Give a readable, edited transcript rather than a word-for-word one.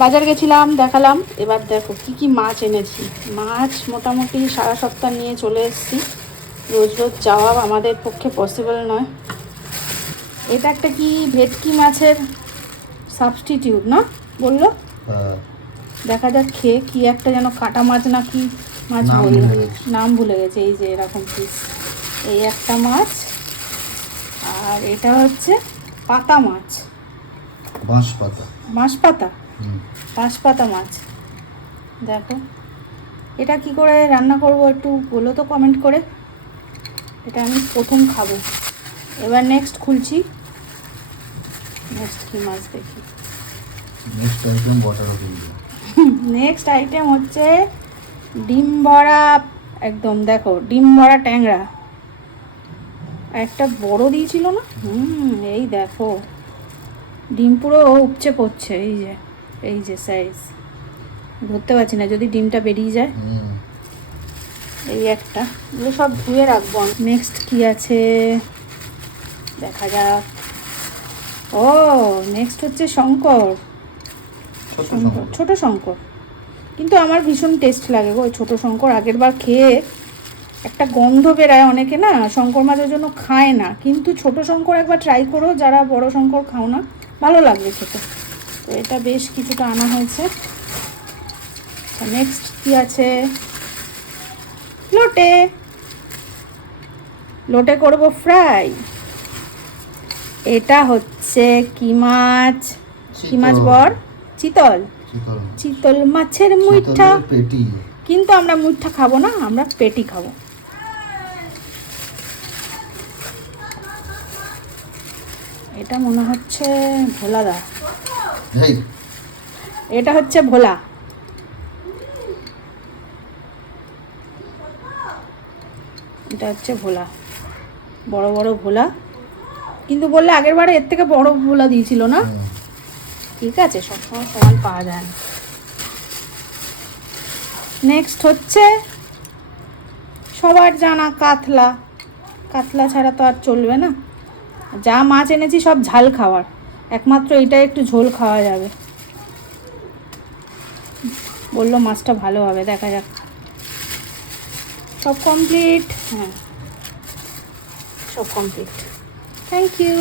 বাজার গেছিলাম, দেখালাম। এবার দেখো কি কি মাছ এনেছি। মাছ মোটামুটি সারা সপ্তাহ নিয়ে চলে এসেছি। রোজ রোজ যাওয়া আমাদের পক্ষে পসিবল নয়। এটা একটা কি ভেটকি মাছের সাবস্টিটিউট না বললো? দেখা যাক খেয়ে, কি একটা যেন কাটা মাছ না কি মাছ বললো, নাম ভুলে গেছে। এই যে এরকম পিস, এই একটা মাছ। আর এটা হচ্ছে পাতা মাছ, বাঁশপাতা মাছ। দেখো এটা কি করে রান্না করব একটু বলো তো কমেন্ট করে। এটা আমি প্রথম খাবো। এবার নেক্সট খুলছি। নেক্সট কি মাছ দেখি। নেক্সট আইটেম হচ্ছে ডিম ভরা, একদম দেখো ডিম ভরা ট্যাংরা। একটা বড় দিয়েছিল না? এই দেখো ডিম পুরো উপচে পড়ছে। এই যে সাইজ, ধরতে পারছি না যদি ডিমটা বেরিয়ে যায়। এই একটা, এগুলো সব ধুয়ে রাখবো। নেক্সট কি আছে দেখা যাক। ও নেক্সট হচ্ছে শঙ্কর, ছোট শঙ্কর। কিন্তু আমার ভীষণ টেস্ট লাগে গো ছোট শঙ্কর। আগের বার খেয়ে একটা গন্ধ বেরায়, অনেকে না শঙ্কর মাছের জন্য খায় না, কিন্তু ছোট শঙ্কর একবার ট্রাই করো যারা বড় শঙ্কর খাও না, ভালো লাগবে খেতে। তো এটা বেশ কিছুটা আনা হয়েছে। নেক্সট কি আছে, লোটে। লোটে করব ফ্রাই। এটা হচ্ছে কি মাছ, কি মাছ বর? চিতল মাছের মুইঠা। কিন্তু আমরা মুইঠা খাবো না, আমরা পেটি খাবো। এটা মনে হচ্ছে ভোলা দা, এটা হচ্ছে ভোলা। এটা হচ্ছে ভোলা, বড় বড় ভোলা। কিন্তু বললে আগের বারে এর থেকে বড় ভোলা দিয়েছিল না? ঠিক আছে, সবসময় সমান পাওয়া যায় না। নেক্সট হচ্ছে সবার জানা কাতলা। কাতলা ছাড়া তো আর চলবে না। যা মাছ এনেছি সব ঝাল খাওয়ার, একমাত্র এটাই একটু ঝোল খাওয়া যাবে। বললো মাছটা ভালো হবে, দেখা যাক। সব কমপ্লিট। হ্যাঁ সব কমপ্লিট। Thank you.